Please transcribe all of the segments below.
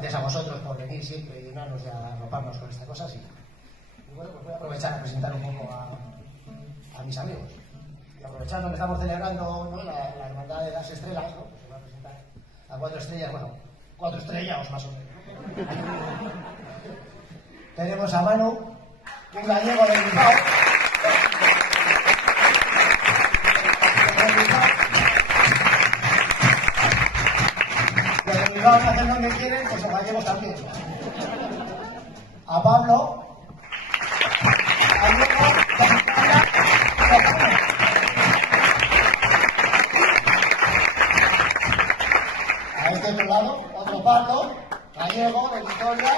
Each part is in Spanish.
Gracias a vosotros por venir siempre y llenarnos y arroparnos con estas cosas. Y bueno, pues voy a aprovechar a presentar un poco a mis amigos. Y aprovechando que estamos celebrando, ¿no?, la Hermandad de las Estrellas, ¿no?, pues se va a presentar a 4 estrellas, bueno, 4 estrellas más o menos. Tenemos a Manu, un gallego de Bilbao. Los de Bilbao hacen donde quieren, pues los gallegos también. A Pablo. A este otro lado, otro Pablo, gallego, de Vitoria,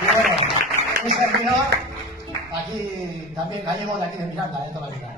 y bueno, un servidor, aquí también gallego de aquí de Miranda, de toda la vida.